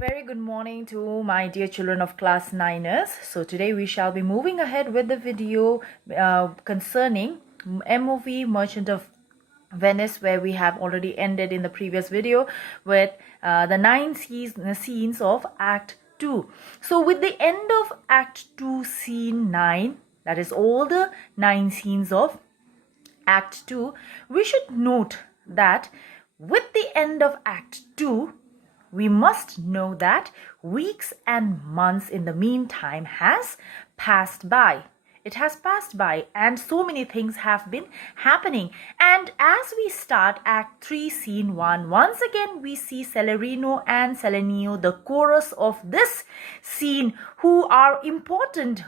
Very good morning to my dear children of class 9ers. So today we shall be moving ahead with the video concerning MOV Merchant of Venice, where we have already ended in the previous video with the 9 scenes of Act 2. So with the end of Act 2 scene 9, that is all the 9 scenes of Act 2, we should note that with the end of Act 2, we must know that weeks and months in the meantime has passed by. It has passed by and so many things have been happening. And as we start Act 3, Scene 1, once again we see Celerino and Selenio, the chorus of this scene, who are important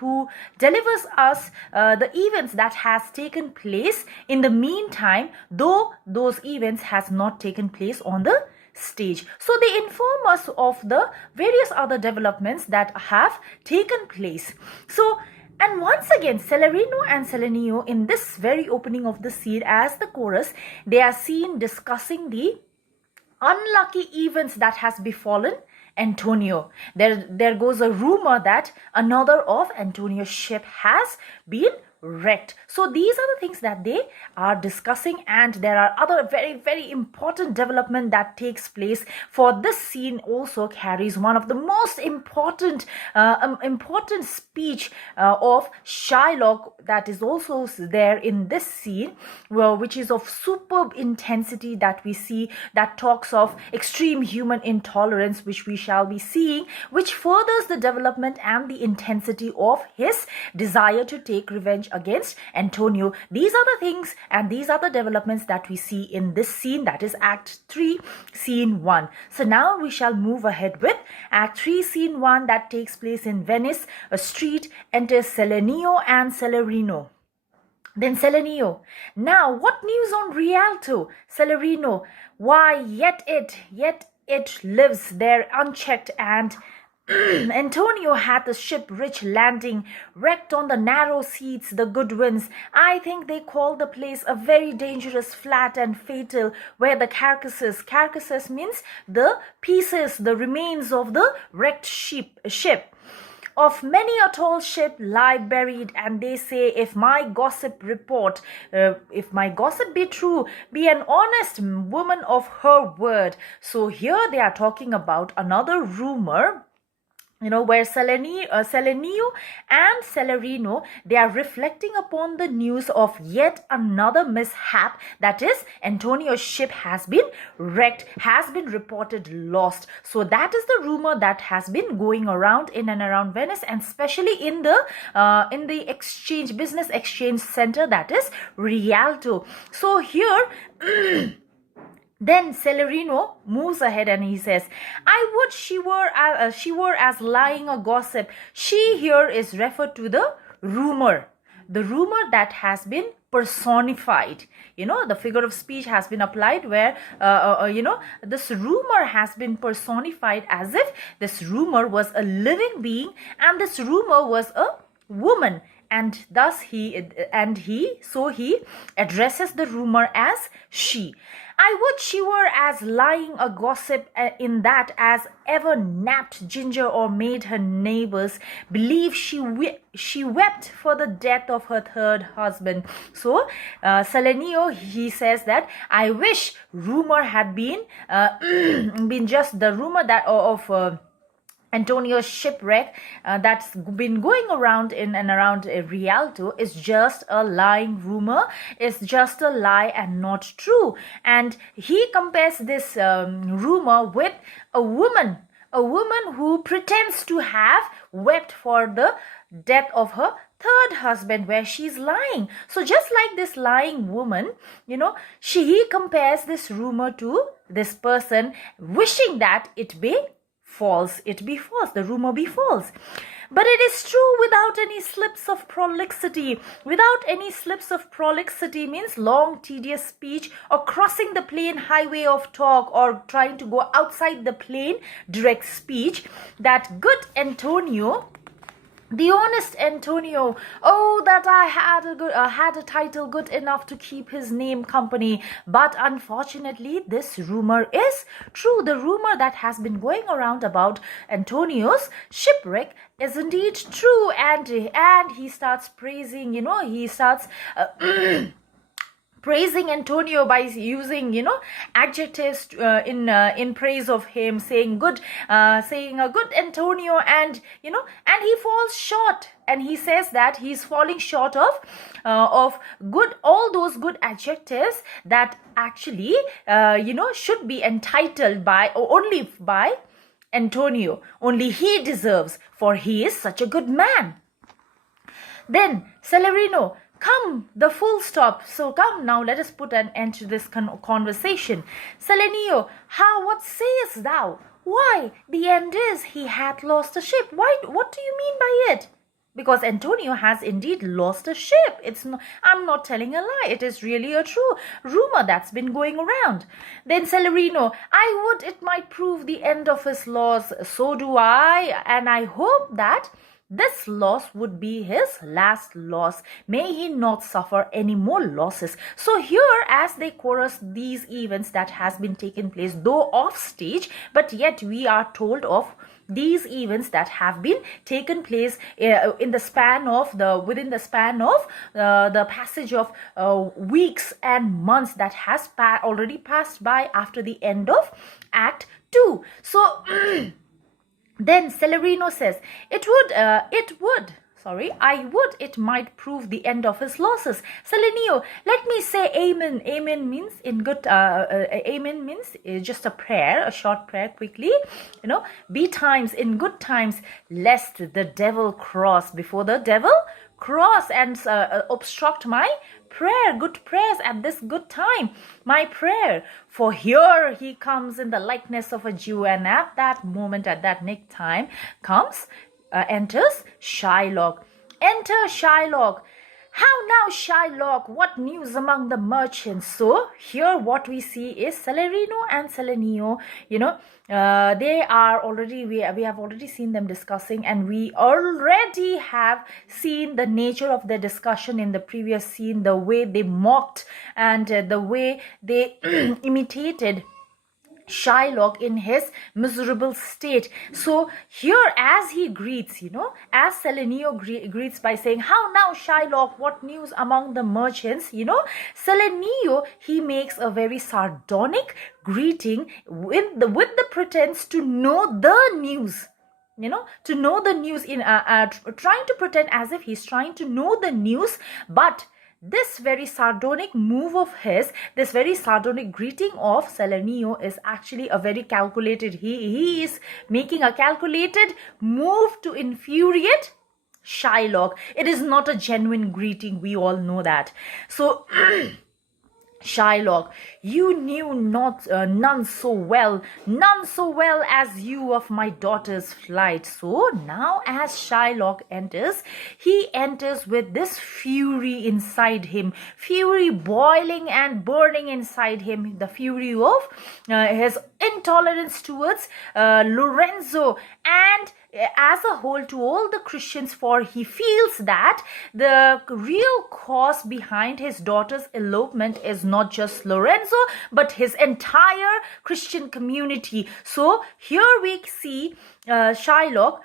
who delivers us the events that has taken place in the meantime, though those events has not taken place on the stage. So they inform us of the various other developments that have taken place. So, and once again, Celerino and Selenio, in this very opening of the scene as the chorus, they are seen discussing the unlucky events that has befallen Antonio. There goes a rumor that another of Antonio's ship has been wrecked. So these are the things that they are discussing, and there are other very important development that takes place. For this scene also carries one of the most important speech of Shylock that is also there in this scene, which is of superb intensity that we see, that talks of extreme human intolerance, which we shall be seeing, which furthers the development and the intensity of his desire to take revenge against Antonio. These are the things and these are the developments that we see in this scene, that is Act 3, Scene 1. So now we shall move ahead with Act 3, Scene 1, that takes place in Venice. A street enters Selenio and Celerino. Then Selenio, now what news on Rialto? Celerino, why yet it lives there unchecked, and Antonio had the ship rich landing, wrecked on the narrow seas, the good winds. I think they call the place a very dangerous, flat and fatal, where the carcasses means the pieces, the remains of the wrecked ship. Of many a tall ship lie buried, and they say, if my gossip be true, be an honest woman of her word. So here they are talking about another rumor, where Selenio and Celerino, they are reflecting upon the news of yet another mishap, that is Antonio's ship has been wrecked, has been reported lost. So that is the rumor that has been going around in and around Venice, and especially in the business exchange center, that is Rialto. So here then Celerino moves ahead and he says, I would she were as lying a gossip. She here is referred to the rumor that has been personified. The figure of speech has been applied where, this rumor has been personified as if this rumor was a living being and this rumor was a woman. And thus he addresses the rumor as she. I would she were as lying a gossip in that as ever napped ginger or made her neighbors believe she wept for the death of her third husband. So Selenio, he says that I wish rumor had been been just the rumor that of Antonio's shipwreck that's been going around in and around Rialto is just a lying rumor, is just a lie and not true. And he compares this rumor with a woman who pretends to have wept for the death of her third husband, where she's lying. So just like this lying woman, he compares this rumor to this person wishing that it be false, the rumor be false. But it is true without any slips of prolixity. Without any slips of prolixity means long, tedious speech or crossing the plain highway of talk or trying to go outside the plain direct speech, that good Antonio The honest Antonio, oh, that I had a title good enough to keep his name company. But unfortunately, this rumor is true. The rumor that has been going around about Antonio's shipwreck is indeed true. And he starts praising, he starts praising Antonio by using, adjectives in praise of him, saying saying a good Antonio, and and he falls short, and he says that he's falling short of good, all those good adjectives that actually should be entitled by, or only by, Antonio. Only he deserves, for he is such a good man. Then Celerino, come, the full stop. So come now, let us put an end to this conversation. Selenio, what sayest thou? Why, the end is he hath lost a ship. Why? What do you mean by it? Because Antonio has indeed lost a ship. I'm not telling a lie. It is really a true rumor that's been going around. Then Celerino, I would it might prove the end of his loss. So do I, and I hope that this loss would be his last loss. May he not suffer any more losses. So here, as they chorus these events that has been taken place, though off stage, but yet we are told of these events that have been taken place within the span of the passage of weeks and months that has already passed by after the end of Act 2. So then Celerino says, it might prove the end of his losses. Selenio, let me say amen. Amen means amen means just a prayer, a short prayer quickly. Be times in good times, lest the devil cross. Before the devil cross and obstruct my prayer, good prayers at this good time, my prayer. For here he comes in the likeness of a Jew, and at that moment, at that nick time, enters Shylock. Enter Shylock. How now, Shylock? What news among the merchants? So here what we see is Celerino and Selenio, they are already, we have already seen them discussing, and we already have seen the nature of the discussion in the previous scene, the way they mocked and the way they imitated Shylock in his miserable state. So here, as he greets, as Selenio greets by saying, how now, Shylock, what news among the merchants? Selenio, he makes a very sardonic greeting with the pretense to know the news. To know the news, in trying to pretend as if he's trying to know the news, but this very sardonic move of his, this very sardonic greeting of Selenio is actually a very calculated, he is making a calculated move to infuriate Shylock. It is not a genuine greeting, we all know that. So Shylock, you knew none so well as you of my daughter's flight. So now as Shylock enters, he enters with this fury inside him, fury boiling and burning inside him, the fury of his intolerance towards Lorenzo, and as a whole to all the Christians, for he feels that the real cause behind his daughter's elopement is not just Lorenzo, but his entire Christian community. So here we see Shylock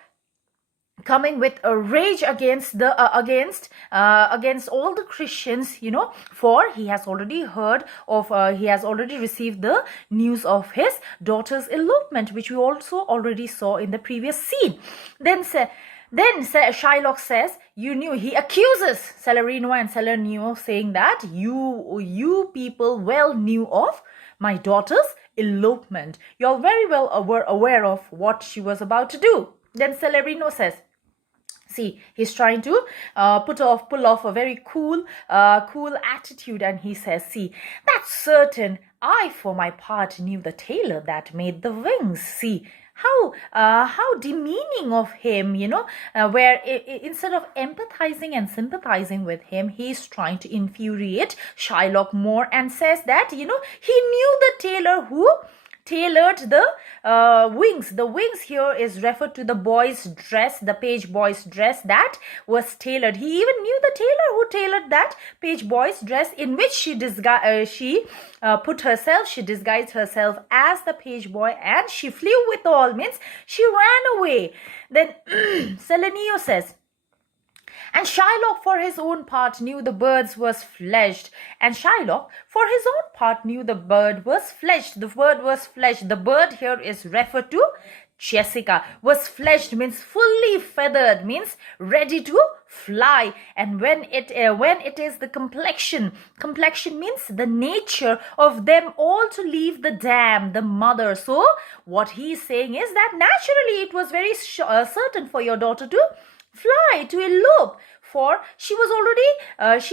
coming with a rage against all the Christians, for he has already heard of, he has already received the news of his daughter's elopement, which we also already saw in the previous scene. Then Shylock says, he accuses Celerino and Selenio, saying that you people well knew of my daughter's elopement. You're very well aware of what she was about to do. Then Celerino says, see, he's trying to pull off a very cool attitude, and he says, see, that's certain. I, for my part, knew the tailor that made the wings. See, how demeaning of him, where instead of empathizing and sympathizing with him, he's trying to infuriate Shylock more, and says that, he knew the tailor who tailored the wings. The wings here is referred to the boy's dress, the page boy's dress that was tailored. He even knew the tailor who tailored that page boy's dress, in which she put herself, she disguised herself as the page boy, and she flew with all, means she ran away. Then Selenio says, and Shylock for his own part knew the bird was fledged. And Shylock for his own part knew the bird was fledged. The bird was fledged. The bird here is referred to Jessica. Was fledged means fully feathered, means ready to fly. And when it is the complexion means the nature of them all to leave the dam, the mother. So what he's saying is that naturally it was very certain for your daughter to fly, to elope, for she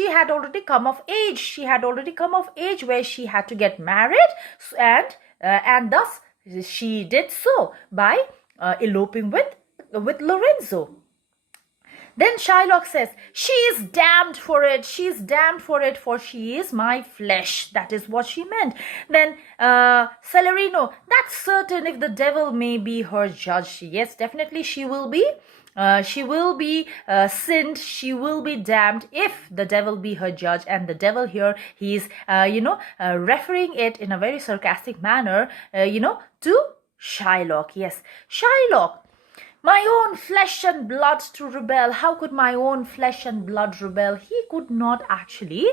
had already come of age. She had already come of age where she had to get married, and thus she did so by eloping with Lorenzo. Then Shylock says, she is damned for it. She is damned for it, for she is my flesh. That is what she meant. Then Celerino, that's certain if the devil may be her judge. Yes, definitely she will be. Sinned, she will be damned if the devil be her judge. And the devil here, he is, referring it in a very sarcastic manner, to Shylock. Yes, Shylock, my own flesh and blood to rebel. How could my own flesh and blood rebel? He could not actually,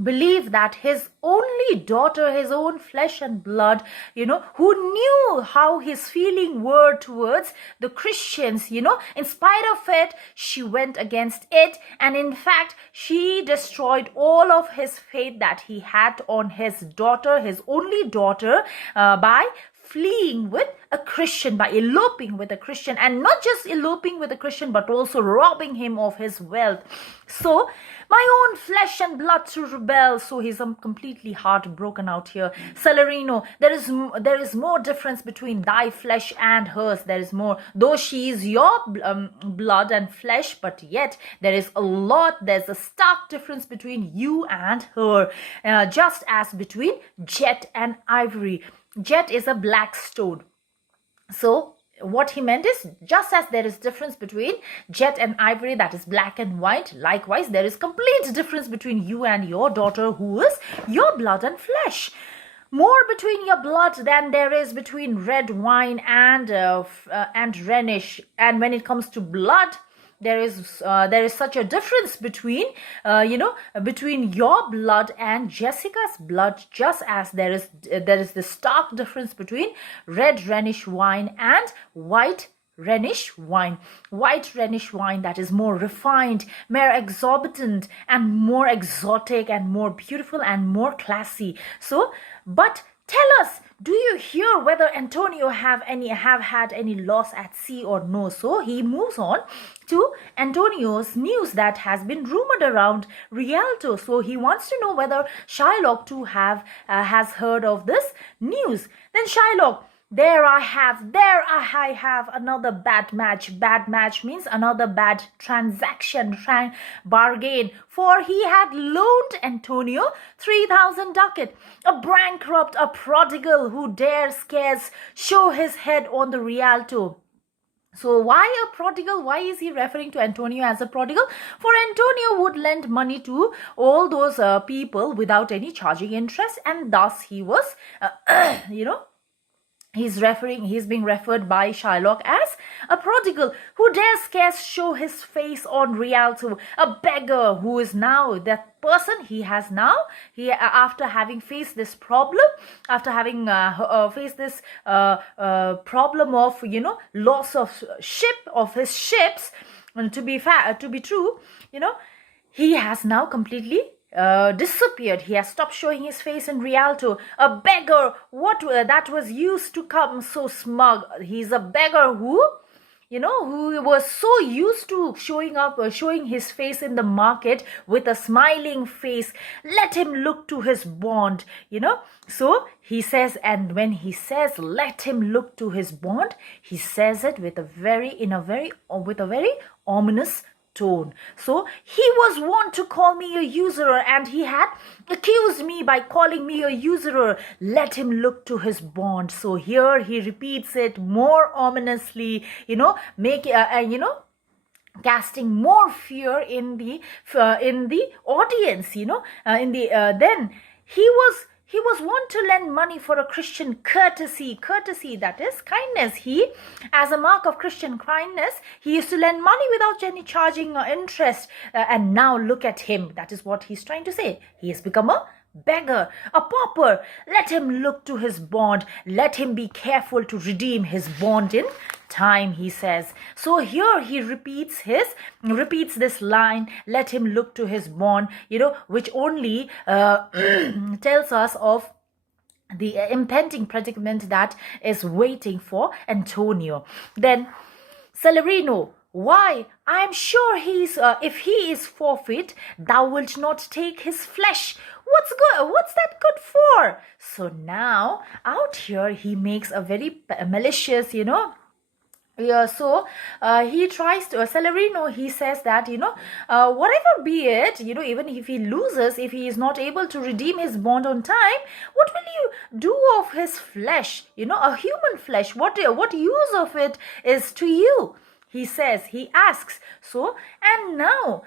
believe that his only daughter, his own flesh and blood, who knew how his feeling were towards the Christians, in spite of it, she went against it. And in fact, she destroyed all of his faith that he had on his daughter, his only daughter, by fleeing with a Christian, by eloping with a Christian, and not just eloping with a Christian, but also robbing him of his wealth. So, my own flesh and blood to rebel. So he's completely heartbroken out here. Celerino, there is more difference between thy flesh and hers. There is more, though she is your blood and flesh, but yet there's a stark difference between you and her, just as between jet and ivory. Jet is a black stone. So what he meant is, just as there is difference between jet and ivory, that is black and white, likewise there is complete difference between you and your daughter, who is your blood and flesh. More between your blood than there is between red wine and Rhenish. And when it comes to blood, there is such a difference between between your blood and Jessica's blood, just as there is the stark difference between red Rhenish wine and white Rhenish wine. White Rhenish wine, that is more refined, more exorbitant, and more exotic, and more beautiful, and more classy. So, but tell us, do you hear whether Antonio have had any loss at sea or no? So he moves on to Antonio's news that has been rumored around Rialto. So he wants to know whether Shylock too has heard of this news. Then Shylock, there I have another bad match. Bad match means another bad transaction, bargain. For he had loaned Antonio 3,000 ducat, a bankrupt, a prodigal who dare scarce show his head on the Rialto. So why a prodigal? Why is he referring to Antonio as a prodigal? For Antonio would lend money to all those people without any charging interest, and thus he was, he's being referred by Shylock as a prodigal who dare scarce show his face on Rialto, a beggar who is now that person. After having faced this problem, after having faced this problem of loss of his ships, and to be true, he has now completely disappeared. He has stopped showing his face in Rialto. A beggar, that was used to come so smug. He's a beggar who was so used to showing his face in the market with a smiling face. Let him look to his bond, So he says, and when he says, let him look to his bond, he says it with a very ominous tone. So he was wont to call me a usurer, and he had accused me by calling me a usurer. Let him look to his bond. So here he repeats it more ominously, casting more fear in the audience. Then he was wont to lend money for a Christian courtesy, that is kindness. He, as a mark of Christian kindness, he used to lend money without any charging or interest. And now look at him. That is what he's trying to say. He has become a beggar, a pauper. Let him look to his bond. Let him be careful to redeem his bond in time, he says. So here he repeats this line, let him look to his bond, which only tells us of the impending predicament that is waiting for Antonio. Then Celerino, why? I am sure if he is forfeit, thou wilt not take his flesh. What's that good for? So now out here he makes a very malicious, he tries to, Celerino, he says that, whatever be it, even if he loses, if he is not able to redeem his bond on time, what will you do of his flesh? A human flesh, what use of it is to you? He says, he asks. So, and now,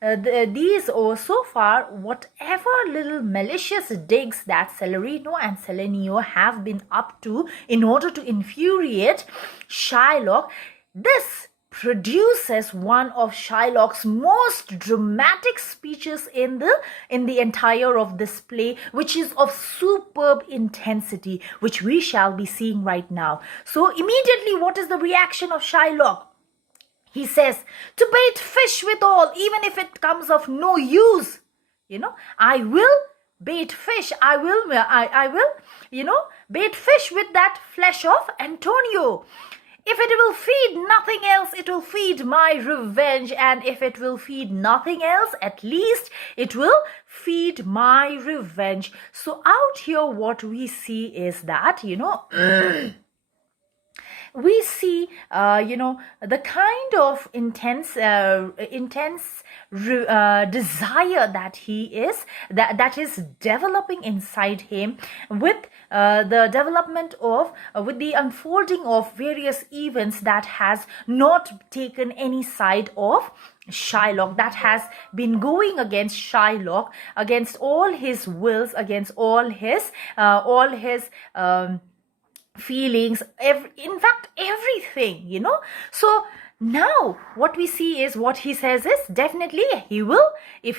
these, so far, whatever little malicious digs that Celerino and Selenio have been up to in order to infuriate Shylock, this produces one of Shylock's most dramatic speeches in the entire of this play, which is of superb intensity, which we shall be seeing right now. So immediately, what is the reaction of Shylock? He says, to bait fish withal, even if it comes of no use, I will bait fish. I will, bait fish with that flesh of Antonio. If it will feed nothing else, it will feed my revenge. And if it will feed nothing else, at least it will feed my revenge. So out here, what we see is that, we see, the kind of intense desire that he is, that is developing inside him with the development of, with the unfolding of various events that has not taken any side of Shylock, that has been going against Shylock, against all his wills, against all his feelings, in fact everything, So now what we see is, what he says is, definitely he will, if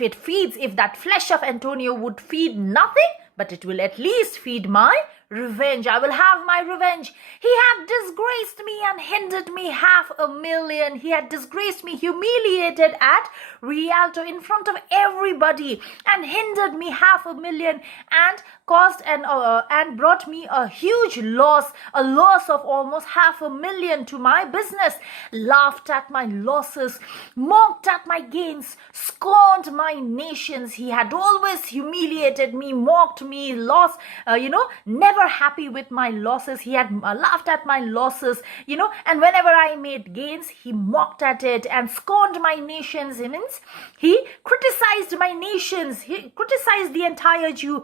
that flesh of Antonio would feed nothing, but it will at least feed my revenge. I will have my revenge. He had disgraced me and hindered me 500,000. He had disgraced me, humiliated at Rialto in front of everybody, and hindered me 500,000, and caused and brought me a huge loss, a loss of almost 500,000 to my business, laughed at my losses, mocked at my gains, scorned my nations. He had always humiliated me, mocked me, lost, never happy with my losses. He had laughed at my losses, and whenever I made gains, he mocked at it and scorned my nations. It means he criticized my nations, he criticized the entire Jew,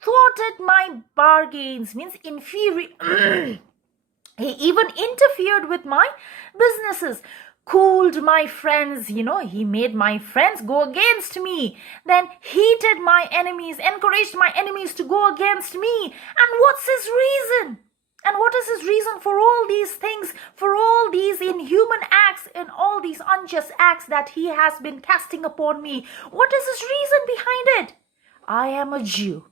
thwarted my bargains, means inferior. He even interfered with my businesses, cooled my friends, he made my friends go against me, then heated my enemies, encouraged my enemies to go against me. And what's his reason? And what is his reason for all these things, for all these inhuman acts and all these unjust acts that he has been casting upon me? What is his reason behind it? I am a Jew.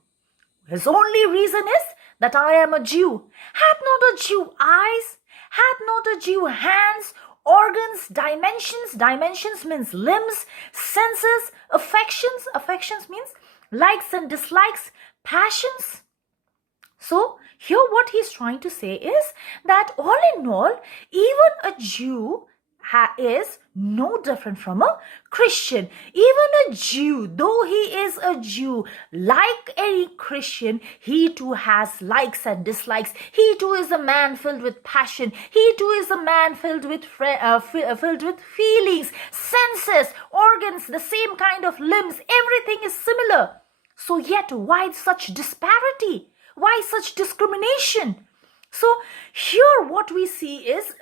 His only reason is that I am a Jew. Had not a Jew eyes? Had not a Jew hands, organs, dimensions? Dimensions means limbs, senses, affections. Affections means likes and dislikes, passions. So here what he's trying to say is that all in all, even a Jew is no different from a Christian. Even a Jew, though he is a Jew, like any Christian, he too has likes and dislikes. He too is a man filled with passion. He too is a man filled with feelings, senses, organs, the same kind of limbs. Everything is similar. So yet, why such disparity? Why such discrimination? So here what we see is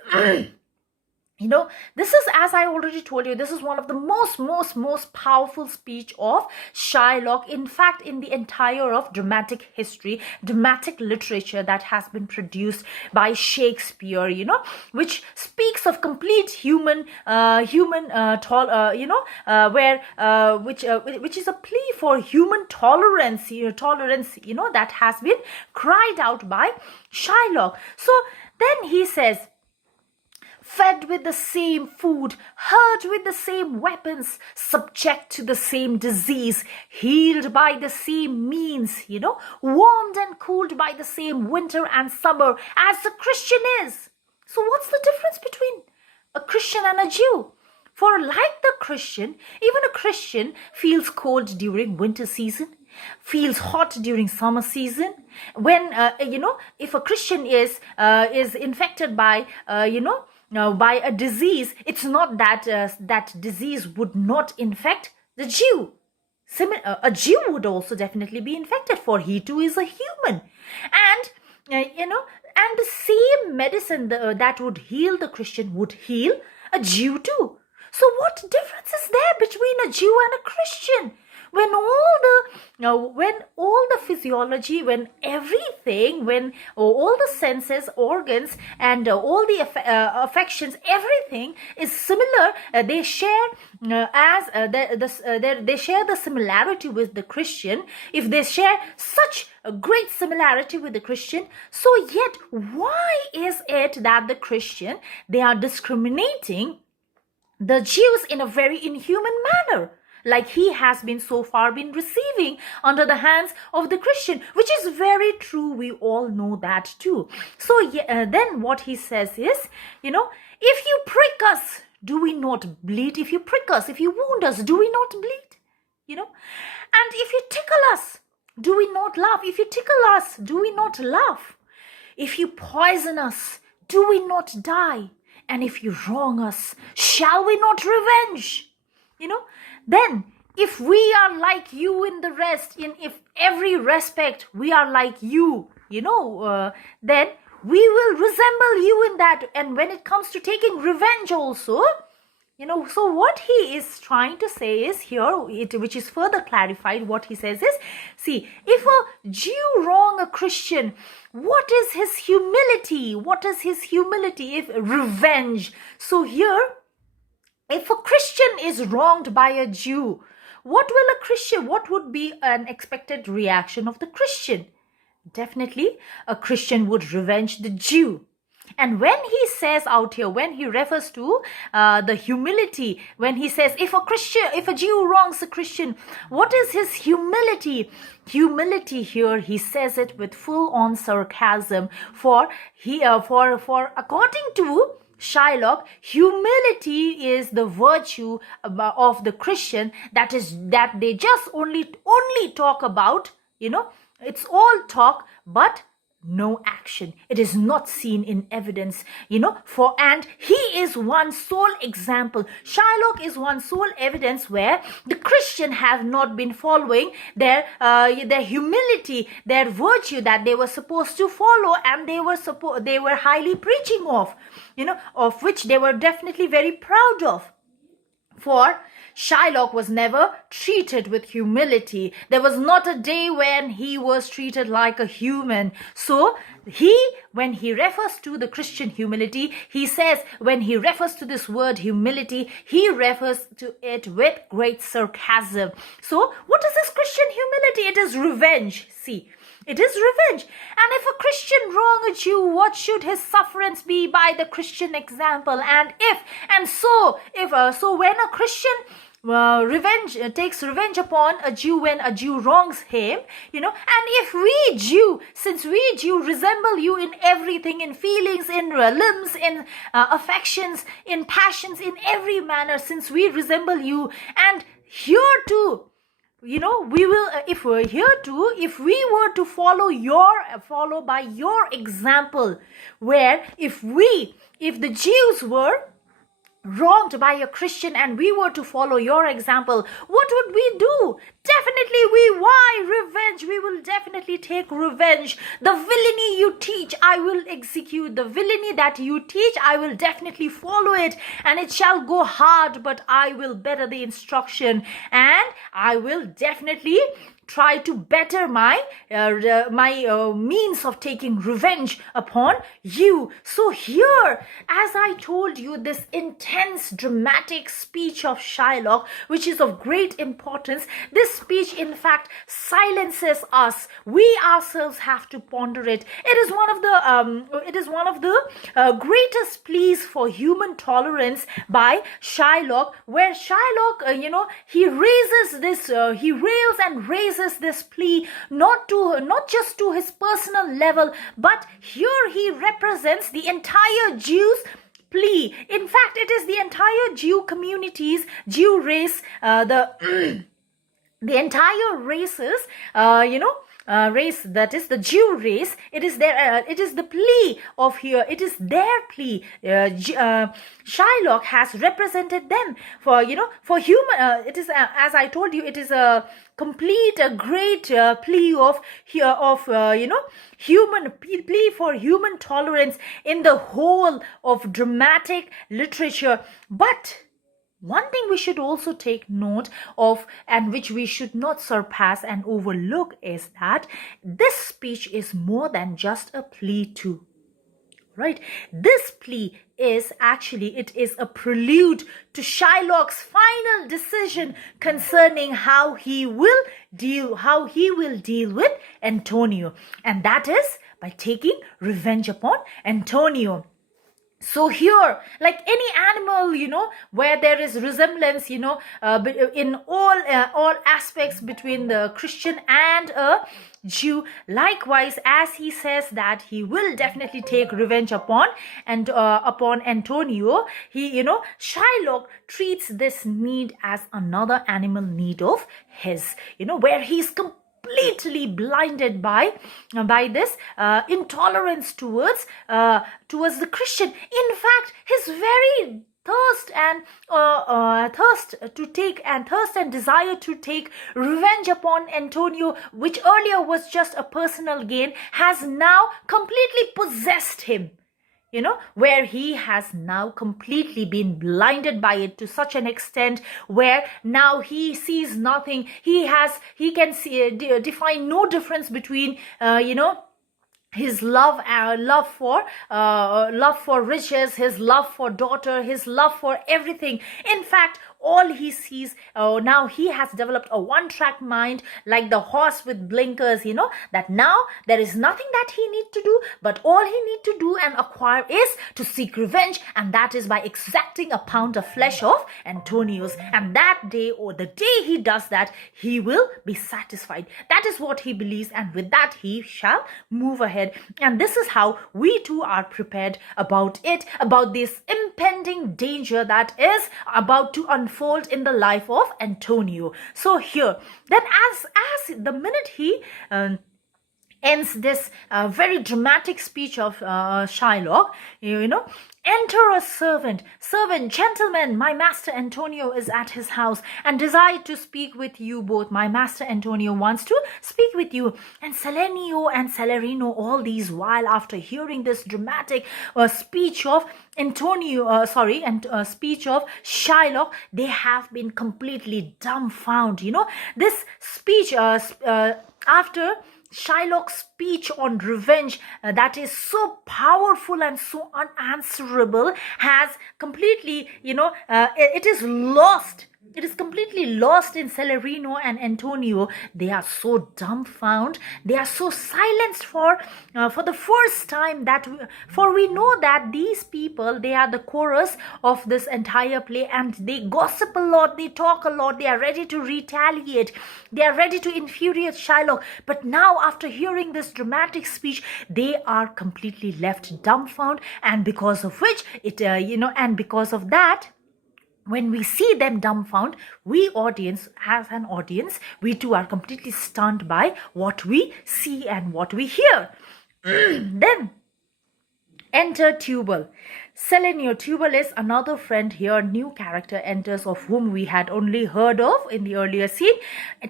this is, as I already told you, this is one of the most powerful speech of Shylock. In fact, in the entire of dramatic history, dramatic literature that has been produced by Shakespeare, which speaks of complete which is a plea for human tolerance, that has been cried out by Shylock. So then he says, fed with the same food, hurt with the same weapons, subject to the same disease, healed by the same means, warmed and cooled by the same winter and summer as the Christian is. So what's the difference between a Christian and a Jew? For like the Christian, even a Christian feels cold during winter season, feels hot during summer season. When, if a Christian is infected by, by a disease, it's not that that disease would not infect the Jew. A Jew would also definitely be infected, for he too is a human. And, and the same medicine that would heal the Christian would heal a Jew too. So what difference is there between a Jew and a Christian? When all the physiology, when everything, when all the senses, organs, and all the affections, everything is similar, they share they share the similarity with the Christian. If they share such a great similarity with the Christian, so yet why is it that the Christian, they are discriminating the Jews in a very inhuman manner, like he has been so far been receiving under the hands of the Christian, which is very true. We all know that too. So then what he says is, if you prick us, do we not bleed? If you prick us, if you wound us, do we not bleed? And if you tickle us, do we not laugh? If you tickle us, do we not laugh? If you poison us, do we not die? And if you wrong us, shall we not revenge? Then if we are like you in the rest, in if every respect we are like you, then we will resemble you in that. And when it comes to taking revenge also, so what he is trying to say is here, which is further clarified, what he says is, see, if a Jew wrong a Christian, what is his humility? What is his humility if revenge? So here, if a Christian is wronged by a Jew, what would be an expected reaction of the Christian? Definitely, a Christian would revenge the Jew. And when he says out here, when he refers to the humility, when he says, if a Jew wrongs a Christian, what is his humility? Humility here, he says it with full-on sarcasm. For according to Shylock, humility is the virtue of the Christian that they just only talk about. It's all talk, but no action. It is not seen in evidence, and he is one sole example. Shylock is one sole evidence where the Christian have not been following their humility, their virtue that they were supposed to follow, and they were highly preaching of, of which they were definitely very proud of. For Shylock was never treated with humility. There was not a day when he was treated like a human. So when he refers to the Christian humility, he says, when he refers to this word humility, he refers to it with great sarcasm. So what is this Christian humility? It is revenge. See, it is revenge. And if a Christian wrong a Jew, what should his sufferance be by the Christian example? So when a Christian takes revenge upon a Jew when a Jew wrongs him, and if we Jew, since we Jew resemble you in everything, in feelings, in limbs, in affections, in passions, in every manner, since we resemble you, and here too, we will, if we're here too, if we were to follow by your example, where if the Jews were wronged by a Christian and we were to follow your example, what would we do? Definitely revenge. We will definitely take revenge. The villainy you teach, I will execute. The villainy that you teach, I will definitely follow it, and it shall go hard, but I will better the instruction, and I will definitely try to better my means of taking revenge upon you. So here, as I told you, this intense dramatic speech of Shylock, which is of great importance, this speech in fact silences us. We ourselves have to ponder it. It is one of the greatest pleas for human tolerance by Shylock, where Shylock, he rails and raises this plea not just to his personal level, but here he represents the entire Jews plea. In fact, it is the entire Jew communities, Jew race, the entire races, race, that is the Jew race. It is the plea of here. It is their plea. Shylock has represented them for human. It is as I told you, it is a great plea of human plea for human tolerance in the whole of dramatic literature. But one thing we should also take note of, and which we should not surpass and overlook, is that this speech is more than just a plea to. Right? This plea is actually, it is a prelude to Shylock's final decision concerning how he will deal with Antonio, and that is by taking revenge upon Antonio. So here, like any animal, where there is resemblance, in all aspects between the Christian and a Jew, likewise, as he says that he will definitely take revenge upon Antonio, Shylock treats this need as another animal need of his, where he's completely blinded by this intolerance towards the Christian. In fact, his very thirst and desire to take revenge upon Antonio, which earlier was just a personal gain, has now completely possessed him. Where he has now completely been blinded by it to such an extent where now he sees nothing. He can see, define no difference between, his love for riches, his love for daughter, his love for everything. In fact, all he sees, now he has developed a one-track mind, like the horse with blinkers, that now there is nothing that he needs to do, but all he needs to do and acquire is to seek revenge, and that is by exacting a pound of flesh of Antonio's. And that day, or the day he does that, he will be satisfied. That is what he believes, and with that he shall move ahead. And this is how we too are prepared about this impending danger that is about to unfold in the life of Antonio. So here, then as the minute he ends this very dramatic speech of Shylock, enter a servant, gentlemen, my master Antonio is at his house and desires to speak with you both. My master Antonio wants to speak with you. And Selenio and Celerino, all these while, after hearing this dramatic speech of speech of Shylock, they have been completely dumbfounded. This speech after Shylock's speech on revenge, that is so powerful and so unanswerable, has completely, it is lost it is completely lost in Celerino and Antonio. They are so dumbfounded. They are so silenced for the first time for we know that these people, they are the chorus of this entire play, and they gossip a lot, they talk a lot, they are ready to retaliate, they are ready to infuriate Shylock. But now, after hearing this dramatic speech, they are completely left dumbfounded, and because of which and because of that, when we see them dumbfounded, we audience, as an audience, we too are completely stunned by what we see and what we hear. Then enter Tubal. Selenio. Tubal is another friend here. New character enters, of whom we had only heard of in the earlier scene.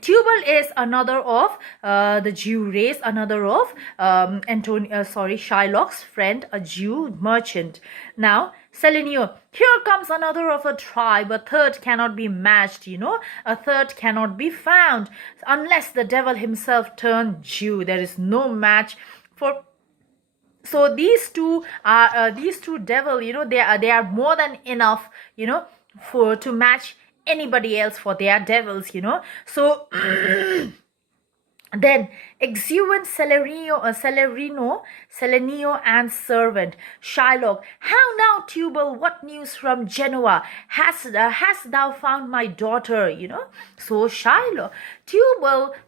Tubal is another of the Jew race, another of Shylock's friend, a Jew merchant. Now, Selenio, here comes another of a tribe. A third cannot be matched, a third cannot be found unless the devil himself turn Jew. There is no match for. So these two devil, they are more than enough, to match anybody else for their devils, So then exuberant Selenio and servant Shylock. How now, Tubal? What news from Genoa? Hast thou found my daughter? So Tubal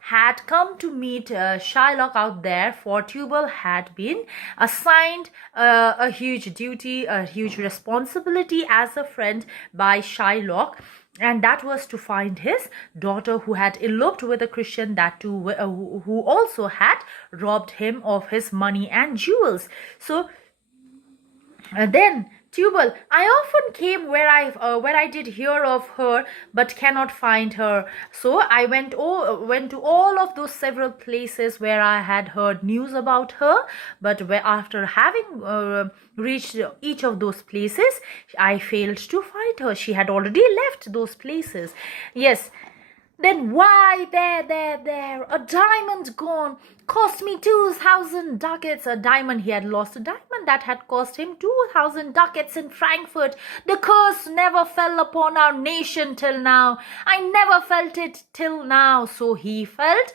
had come to meet Shylock out there, for Tubal had been assigned a huge duty, a huge responsibility as a friend by Shylock. And that was to find his daughter, who had eloped with a Christian, that too, who also had robbed him of his money and jewels. So then Tubal, I often came where I did hear of her, but cannot find her. So I went to all of those several places where I had heard news about her, but after having reached each of those places, I failed to find her. She had already left those places. Yes. Then why, there, a diamond gone, cost me 2,000 ducats. A diamond, he had lost a diamond that had cost him 2,000 ducats in Frankfurt. The curse never fell upon our nation till now. I never felt it till now. So he felt,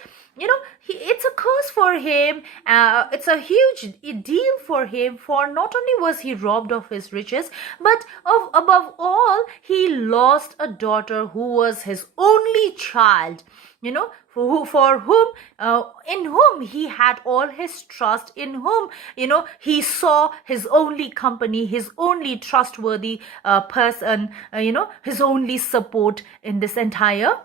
it's a curse for him. It's a huge deal for him, for not only was he robbed of his riches, but above all, he lost a daughter who was his only child, for whom, in whom he had all his trust, in whom, he saw his only company, his only trustworthy person, his only support in this entire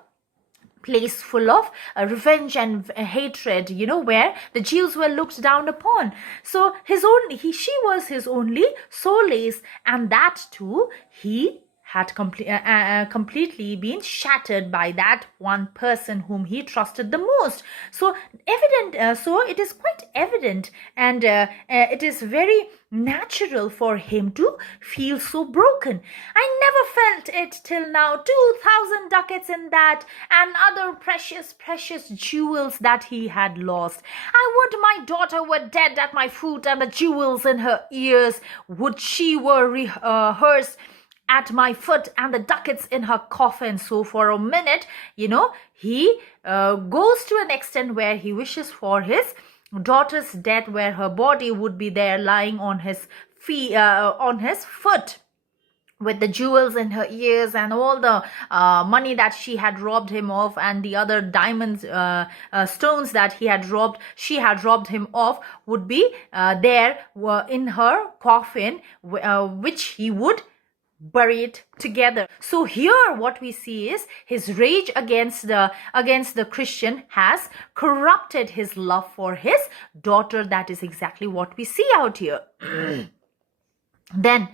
place full of revenge and hatred, where the Jews were looked down upon. So she was his only solace, and that too, he had completely been shattered by that one person whom he trusted the most. So it is quite evident, and it is very natural for him to feel so broken. I never felt it till now. 2,000 ducats in that, and other precious jewels that he had lost. I would my daughter were dead at my foot, and the jewels in her ears. Would she were rehearsed at my foot, and the ducats in her coffin. So for a minute, he goes to an extent where he wishes for his daughter's death, where her body would be there lying on his feet, on his foot, with the jewels in her ears and all the money that she had robbed him of, and the other diamonds, stones that she had robbed him of, would be there in her coffin, which he would bury it together. So here what we see is his rage against the Christian has corrupted his love for his daughter. That is exactly what we see out here. Then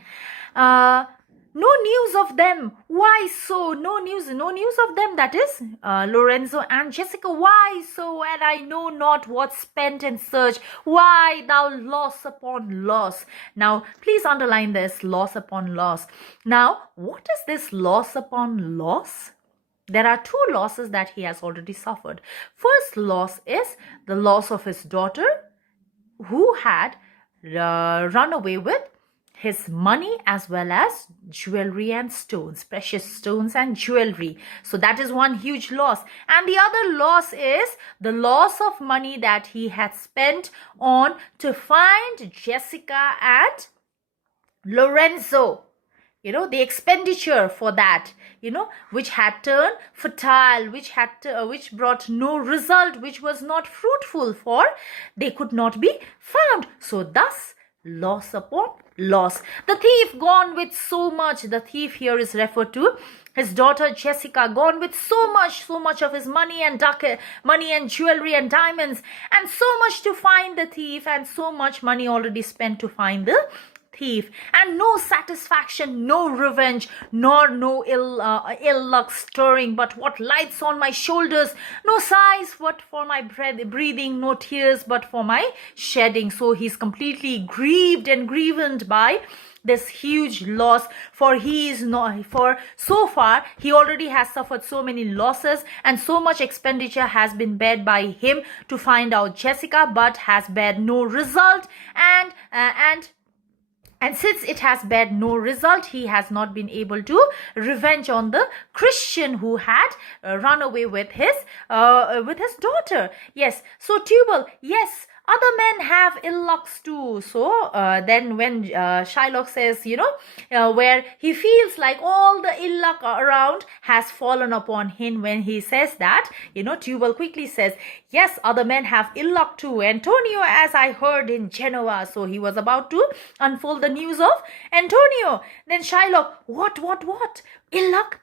no news of them. Why so? No news of them. That is Lorenzo and Jessica. Why so? And I know not what spent in search. Why thou loss upon loss? Now, please underline this, loss upon loss. Now, what is this loss upon loss? There are two losses that he has already suffered. First loss is the loss of his daughter, who had run away with his money as well as jewelry and stones, precious stones and jewelry. So that is one huge loss. And the other loss is the loss of money that he had spent on to find Jessica and Lorenzo. The expenditure for that, which had turned fertile, which brought no result, which was not fruitful, for they could not be found. So thus, loss upon loss. The thief gone with so much. The thief here is referred to his daughter Jessica, gone with so much of his money and jewelry and diamonds, and so much to find the thief, and so much money already spent to find the thief, and no satisfaction, no revenge, nor no ill luck stirring, but what lights on my shoulders, no sighs but for my breathing, no tears but for my shedding. So he's completely grieved and grieved by this huge loss, for so far he already has suffered so many losses, and so much expenditure has been bared by him to find out Jessica, but has bared no result, and since it has bared no result, he has not been able to revenge on the Christian who had run away with his daughter. Yes. So Tubal, yes, other men have ill lucks too. So then when Shylock says, where he feels like all the ill luck around has fallen upon him, when he says that, Tubal quickly says, yes, other men have ill luck too. Antonio, as I heard in Genoa. So he was about to unfold the news of Antonio. Then Shylock, what? Ill luck?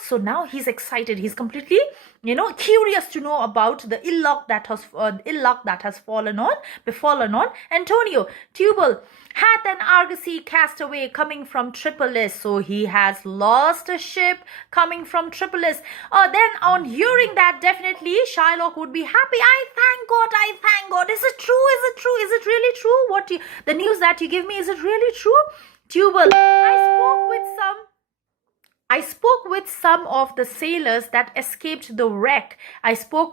So now he's excited. He's completely, curious to know about the ill luck that has befallen on Antonio. Tubal, hath an argosy cast away coming from Tripolis. So he has lost a ship coming from Tripolis. Then on hearing that, definitely Shylock would be happy. I thank God. Is it true? Is it really true? The news that you give me, is it really true? Tubal, I spoke with some of the sailors that escaped the wreck. So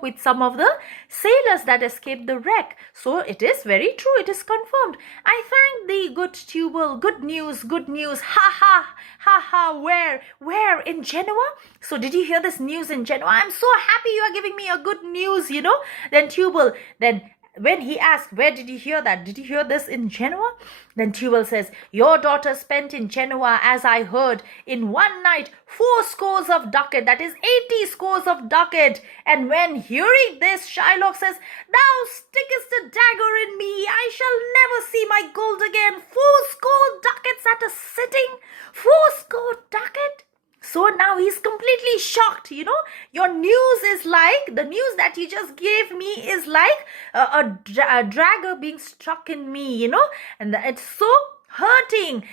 it is very true. It is confirmed. I thank thee, good Tubal. Good news. Ha ha. Where? In Genoa? So did you hear this news in Genoa? I'm so happy you are giving me a good news, Then Tubal, when he asked, where did you hear that? Did you hear this in Genoa? Then Tubal says, your daughter spent in Genoa, as I heard, in one night 4 scores of ducat, that is 80 scores of ducat. And when hearing this, Shylock says, thou stickest a dagger in me. I shall never see my gold again. 4 score ducats at a sitting. 4 score ducat. So now he's completely shocked, Your news is like, the news that you just gave me is like a dagger being struck in me, And it's so hurting,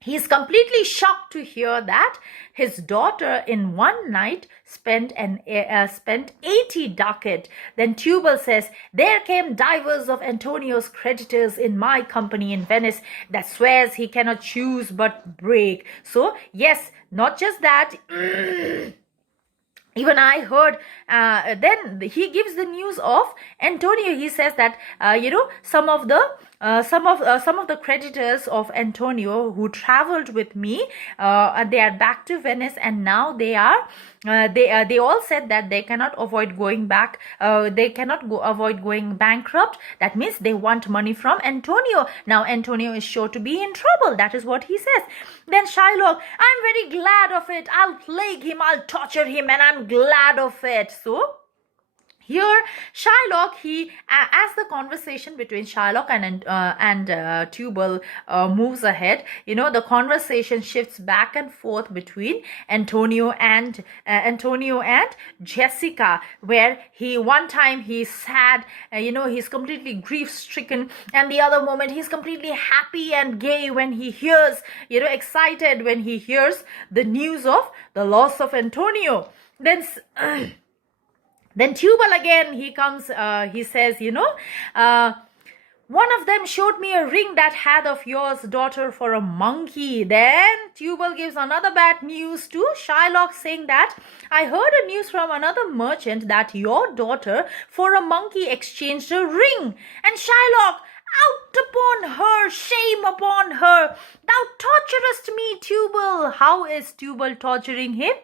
He's completely shocked to hear that his daughter in one night spent 80 ducat. Then Tubal says, there came divers of Antonio's creditors in my company in Venice that swears he cannot choose but break. So yes, not just that, even I heard, then he gives the news of Antonio. He says that, some of the creditors of Antonio who traveled with me, they are back to Venice, and now they all said that they cannot avoid going back. They cannot avoid going bankrupt. That means they want money from Antonio. Now Antonio is sure to be in trouble. That is what he says. Then Shylock, I'm very glad of it. I'll plague him. I'll torture him, and I'm glad of it. So here, Shylock, as the conversation between Shylock and Tubal moves ahead, the conversation shifts back and forth between Antonio and Jessica, where one time he's sad, he's completely grief-stricken, and the other moment he's completely happy and gay when he hears, excited when he hears the news of the loss of Antonio. Then Tubal again, he comes, he says, one of them showed me a ring that had of yours daughter for a monkey. Then Tubal gives another bad news to Shylock, saying that I heard a news from another merchant that your daughter for a monkey exchanged a ring. And Shylock, Out upon her, shame upon her. Thou torturest me, Tubal. How is Tubal torturing him?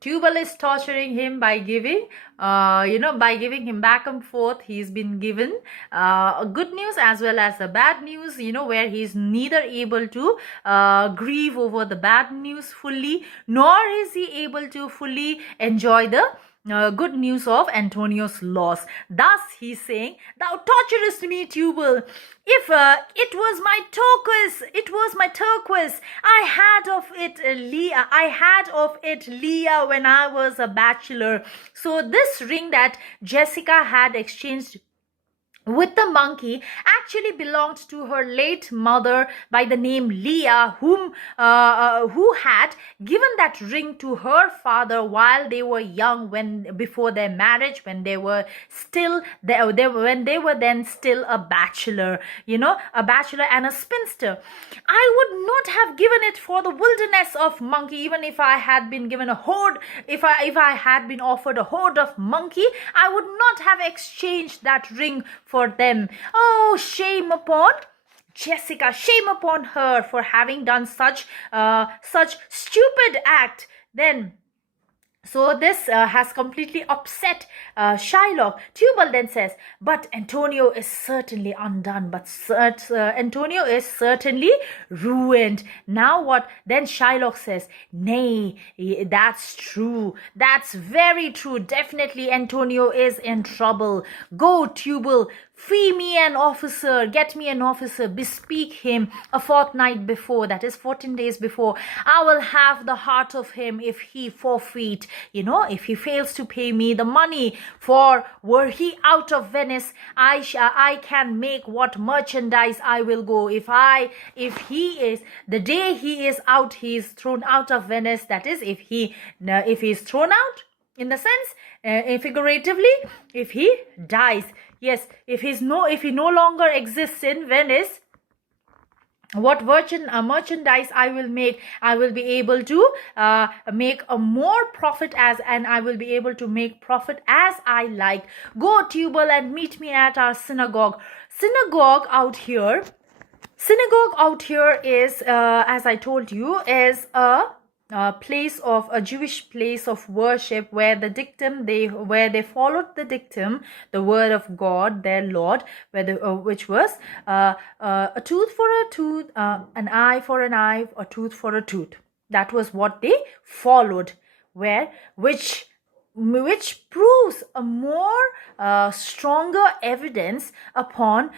Tubal is torturing him by giving, by giving him back and forth. He's been given a good news as well as the bad news, where he's neither able to grieve over the bad news fully, nor is he able to fully enjoy the good news of Antonio's loss. Thus he's saying, thou torturest me, Tubal. If it was my turquoise, I had of it Leah when I was a bachelor. So this ring that Jessica had exchanged with the monkey actually belonged to her late mother by the name Leah, who had given that ring to her father while they were young, before their marriage, when they were still when they were then still a bachelor, a bachelor and a spinster. I would not have given it for the wilderness of monkey, even if I had been given a horde. If I had been offered a horde of monkey, I would not have exchanged that ring for them. Oh, shame upon Jessica, shame upon her for having done such stupid act. Then so this has completely upset Shylock. Tubal then says, but Antonio is certainly undone, Antonio is certainly ruined. Now what? Then Shylock says, nay, that's true. That's very true. Definitely Antonio is in trouble. Go, Tubal, fee me an officer, get me an officer, bespeak him a fortnight before, that is 14 days before. I will have the heart of him if he forfeit, if he fails to pay me the money. For were he out of Venice, I can make what merchandise I will go. If he is, the day he is out, he is thrown out of Venice, that is, if he is thrown out, in the sense, figuratively, if he dies. Yes, if he no longer exists in Venice, what merchandise I will make, I will be able to make a more profit and I will be able to make profit as I like. Go, Tubal, and meet me at our synagogue. Synagogue out here is, as I told you, is a Jewish place of worship where they followed the dictum, the word of God, their Lord, which was a tooth for a tooth, an eye for an eye, a tooth for a tooth. That was what they followed, which proves a more stronger evidence upon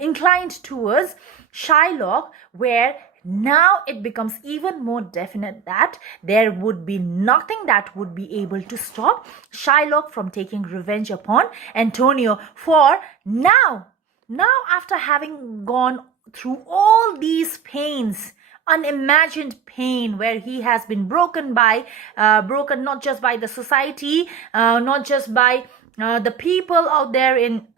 inclined towards Shylock, where now it becomes even more definite that there would be nothing that would be able to stop Shylock from taking revenge upon Antonio. For now after having gone through all these pains, unimagined pain, where he has been broken not just by the society, not just by the people out there in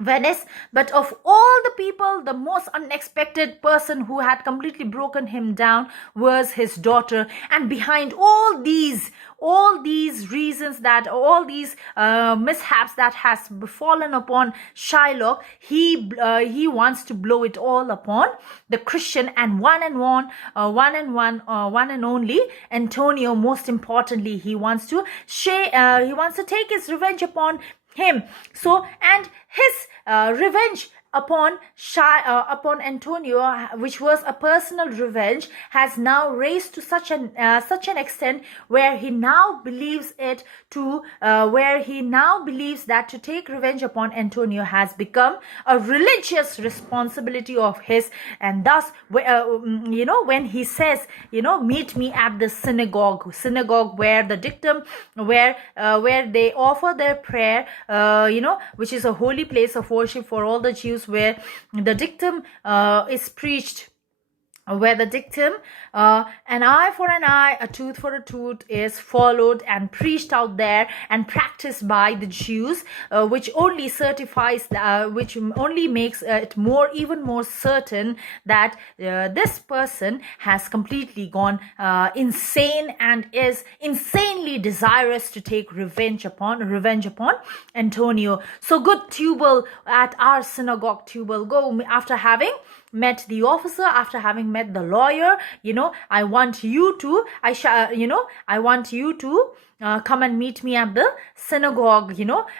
Venice, but of all the people, the most unexpected person who had completely broken him down was his daughter. And behind all these reasons, all these mishaps that has befallen upon Shylock, he wants to blow it all upon the Christian and one and only Antonio. Most importantly, he wants to take his revenge upon him. So, and his revenge upon Antonio, which was a personal revenge, has now raised to such an extent where he now believes that to take revenge upon Antonio has become a religious responsibility of his. And thus, when he says, meet me at the synagogue, where the dictum, where they offer their prayer, which is a holy place of worship for all the Jews, where the dictum is preached where the dictum, an eye for an eye, a tooth for a tooth, is followed and preached out there and practiced by the Jews, which only certifies, which only makes it even more certain that this person has completely gone insane and is insanely desirous to take revenge upon Antonio. So good, Tubal, at our synagogue, Tubal, go after having met the officer, after having met the lawyer. I want you to, I want you to come and meet me at the synagogue,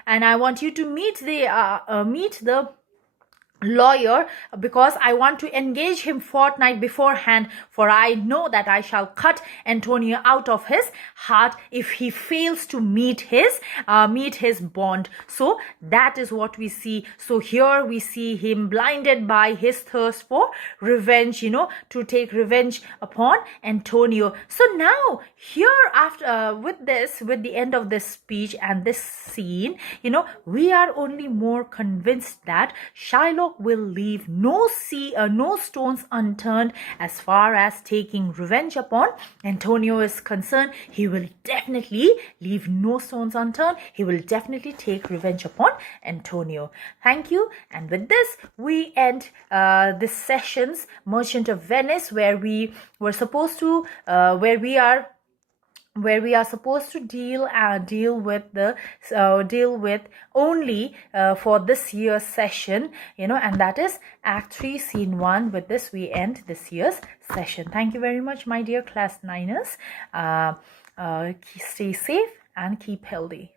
and I want you to meet the lawyer, because I want to engage him fortnight beforehand, for I know that I shall cut Antonio out of his heart if he fails to meet his bond. So that is what we see. So here we see him blinded by his thirst for revenge, to take revenge upon Antonio. So now here, after with the end of this speech and this scene, we are only more convinced that Shylock will leave no stones unturned as far as taking revenge upon Antonio is concerned. He will definitely leave no stones unturned. He will definitely take revenge upon Antonio. Thank you. And with this, we end this session's Merchant of Venice, where we were supposed to, where we are supposed to deal with only for this year's session, and that is Act 3, Scene 1. With this, we end this year's session. Thank you very much, my dear class 9ers. Stay safe and keep healthy.